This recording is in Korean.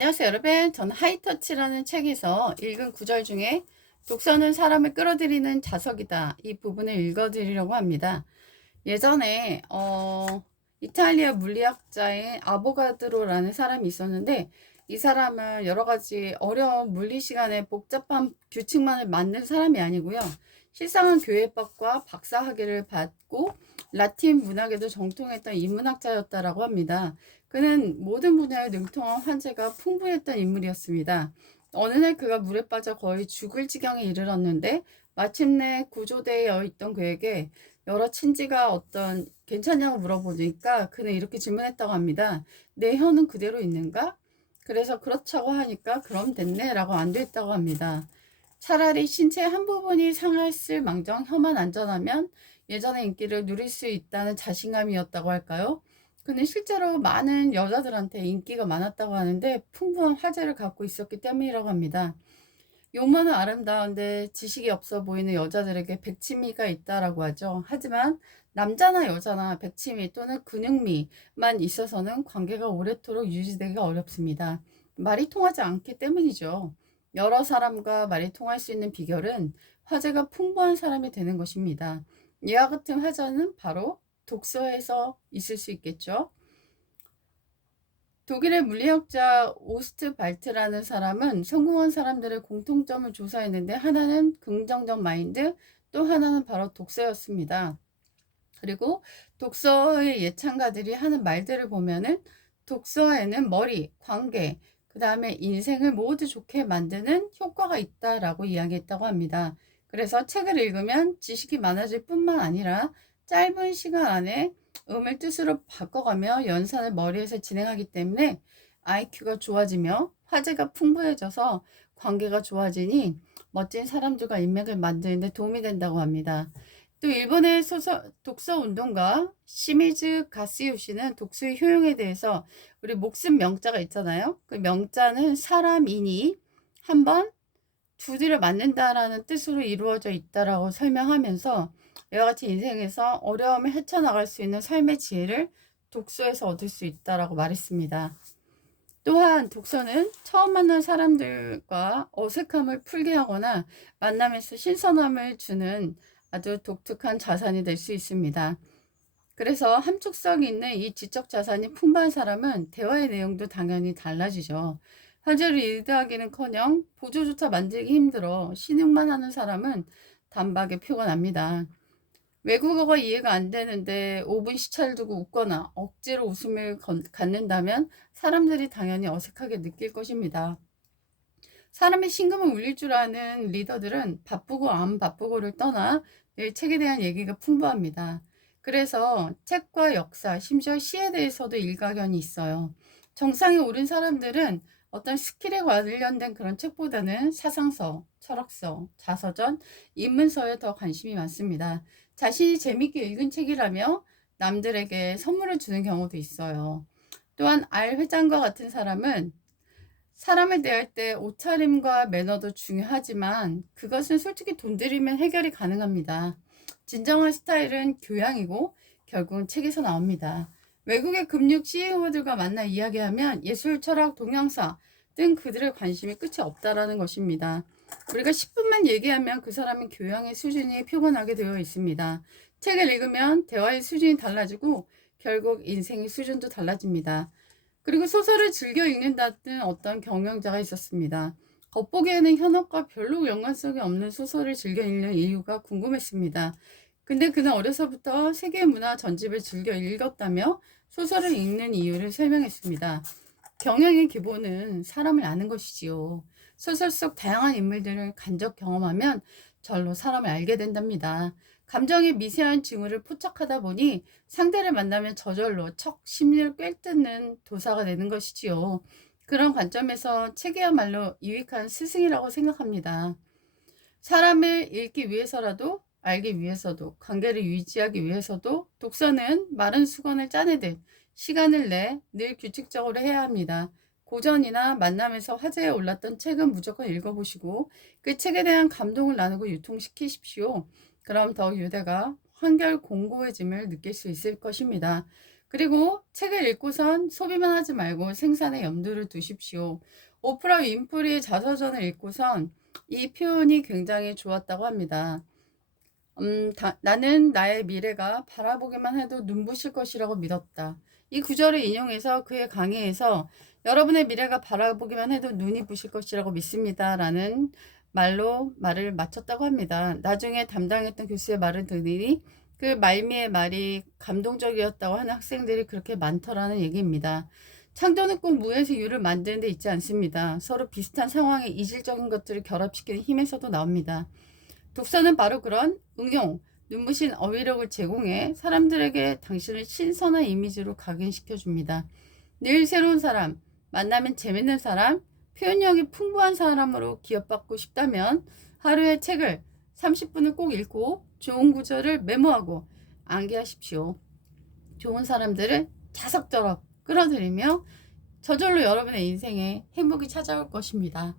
안녕하세요, 여러분. 저는 하이터치라는 책에서 읽은 구절 중에 독서는 사람을 끌어들이는 자석이다. 이 부분을 읽어드리려고 합니다. 예전에 이탈리아 물리학자인 아보가드로라는 사람이 있었는데, 이 사람은 여러 가지 어려운 물리 시간에 복잡한 규칙만을 만든 사람이 아니고요. 실상은 교회법과 박사학위를 받고 라틴 문학에도 정통했던 인문학자였다라고 합니다. 그는 모든 분야에 능통한 환재가 풍부했던 인물이었습니다. 어느 날 그가 물에 빠져 거의 죽을 지경에 이르렀는데, 마침내 구조되어 있던 그에게 여러 친지가 어떤 괜찮냐고 물어보니까 그는 이렇게 질문했다고 합니다. 내 혀는 그대로 있는가? 그래서 그렇다고 하니까 그럼 됐네 라고 안도했다고 합니다. 차라리 신체 한 부분이 상했을 망정 혀만 안전하면 예전의 인기를 누릴 수 있다는 자신감이었다고 할까요? 그는 실제로 많은 여자들한테 인기가 많았다고 하는데 풍부한 화제를 갖고 있었기 때문이라고 합니다. 용모는 아름다운데 지식이 없어 보이는 여자들에게 백치미가 있다라고 하죠. 하지만 남자나 여자나 백치미 또는 근육미만 있어서는 관계가 오래도록 유지되기가 어렵습니다. 말이 통하지 않기 때문이죠. 여러 사람과 말이 통할 수 있는 비결은 화제가 풍부한 사람이 되는 것입니다. 이와 같은 화제는 바로 독서에서 있을 수 있겠죠. 독일의 물리학자 오스트발트라는 사람은 성공한 사람들의 공통점을 조사했는데 하나는 긍정적 마인드, 또 하나는 바로 독서였습니다. 그리고 독서의 예찬가들이 하는 말들을 보면은 독서에는 머리, 관계, 그 다음에 인생을 모두 좋게 만드는 효과가 있다라고 이야기했다고 합니다. 그래서 책을 읽으면 지식이 많아질 뿐만 아니라 짧은 시간 안에 음을 뜻으로 바꿔가며 연산을 머리에서 진행하기 때문에 IQ가 좋아지며 화제가 풍부해져서 관계가 좋아지니 멋진 사람들과 인맥을 만드는 데 도움이 된다고 합니다. 또 일본의 독서 운동가 시미즈 가스요시는 독서의 효용에 대해서 우리 목숨 명자가 있잖아요. 그 명자는 사람이니 한번 두드려 맞는다라는 뜻으로 이루어져 있다라고 설명하면서 이와 같이 인생에서 어려움을 헤쳐나갈 수 있는 삶의 지혜를 독서에서 얻을 수 있다라고 말했습니다. 또한 독서는 처음 만난 사람들과 어색함을 풀게 하거나 만남에서 신선함을 주는 아주 독특한 자산이 될 수 있습니다. 그래서 함축성 있는 이 지적 자산이 풍부한 사람은 대화의 내용도 당연히 달라지죠. 화제를 리드하기는커녕 보조조차 만들기 힘들어 신용만 하는 사람은 단박에 표가 납니다. 외국어가 이해가 안 되는데 5분 시차를 두고 웃거나 억지로 웃음을 갖는다면 사람들이 당연히 어색하게 느낄 것입니다. 사람의 심금을 울릴 줄 아는 리더들은 바쁘고 안 바쁘고를 떠나 늘 책에 대한 얘기가 풍부합니다. 그래서 책과 역사, 심지어 시에 대해서도 일가견이 있어요. 정상에 오른 사람들은 어떤 스킬에 관련된 그런 책보다는 사상서, 철학서, 자서전, 인문서에 더 관심이 많습니다. 자신이 재밌게 읽은 책이라며 남들에게 선물을 주는 경우도 있어요. 또한 알 회장과 같은 사람은 사람을 대할 때 옷차림과 매너도 중요하지만 그것은 솔직히 돈 들이면 해결이 가능합니다. 진정한 스타일은 교양이고 결국은 책에서 나옵니다. 외국의 금융 CEO들과 만나 이야기하면 예술, 철학, 동양사 등 그들의 관심이 끝이 없다라는 것입니다. 우리가 10분만 얘기하면 그 사람의 교양의 수준이 표현하게 되어 있습니다. 책을 읽으면 대화의 수준이 달라지고 결국 인생의 수준도 달라집니다. 그리고 소설을 즐겨 읽는다는 어떤 경영자가 있었습니다. 겉보기에는 현업과 별로 연관성이 없는 소설을 즐겨 읽는 이유가 궁금했습니다. 근데 그는 어려서부터 세계 문화 전집을 즐겨 읽었다며 소설을 읽는 이유를 설명했습니다. 경영의 기본은 사람을 아는 것이지요. 소설 속 다양한 인물들을 간접 경험하면 절로 사람을 알게 된답니다. 감정의 미세한 징후를 포착하다 보니 상대를 만나면 저절로 척 심리를 꿰뚫는 도사가 되는 것이지요. 그런 관점에서 책이야말로 유익한 스승이라고 생각합니다. 사람을 읽기 위해서라도 알기 위해서도 관계를 유지하기 위해서도 독서는 마른 수건을 짜내듯 시간을 내 늘 규칙적으로 해야 합니다. 고전이나 만남에서 화제에 올랐던 책은 무조건 읽어보시고 그 책에 대한 감동을 나누고 유통시키십시오. 그럼 더욱 유대가 한결 공고해짐을 느낄 수 있을 것입니다. 그리고 책을 읽고선 소비만 하지 말고 생산에 염두를 두십시오. 오프라 윈프리의 자서전을 읽고선 이 표현이 굉장히 좋았다고 합니다. 나는 나의 미래가 바라보기만 해도 눈부실 것이라고 믿었다. 이 구절을 인용해서 그의 강의에서 여러분의 미래가 바라보기만 해도 눈이 부실 것이라고 믿습니다. 라는 말로 말을 마쳤다고 합니다. 나중에 담당했던 교수의 말을 들으니 그 말미의 말이 감동적이었다고 하는 학생들이 그렇게 많더라는 얘기입니다. 창조는 꼭 무에서 유를 만드는 데 있지 않습니다. 서로 비슷한 상황의 이질적인 것들을 결합시키는 힘에서도 나옵니다. 독서는 바로 그런 응용, 눈부신 어휘력을 제공해 사람들에게 당신을 신선한 이미지로 각인시켜 줍니다. 늘 새로운 사람, 만나면 재밌는 사람, 표현력이 풍부한 사람으로 기억받고 싶다면 하루에 책을 30분을 꼭 읽고 좋은 구절을 메모하고 암기하십시오. 좋은 사람들을 자석처럼 끌어들이며 저절로 여러분의 인생에 행복이 찾아올 것입니다.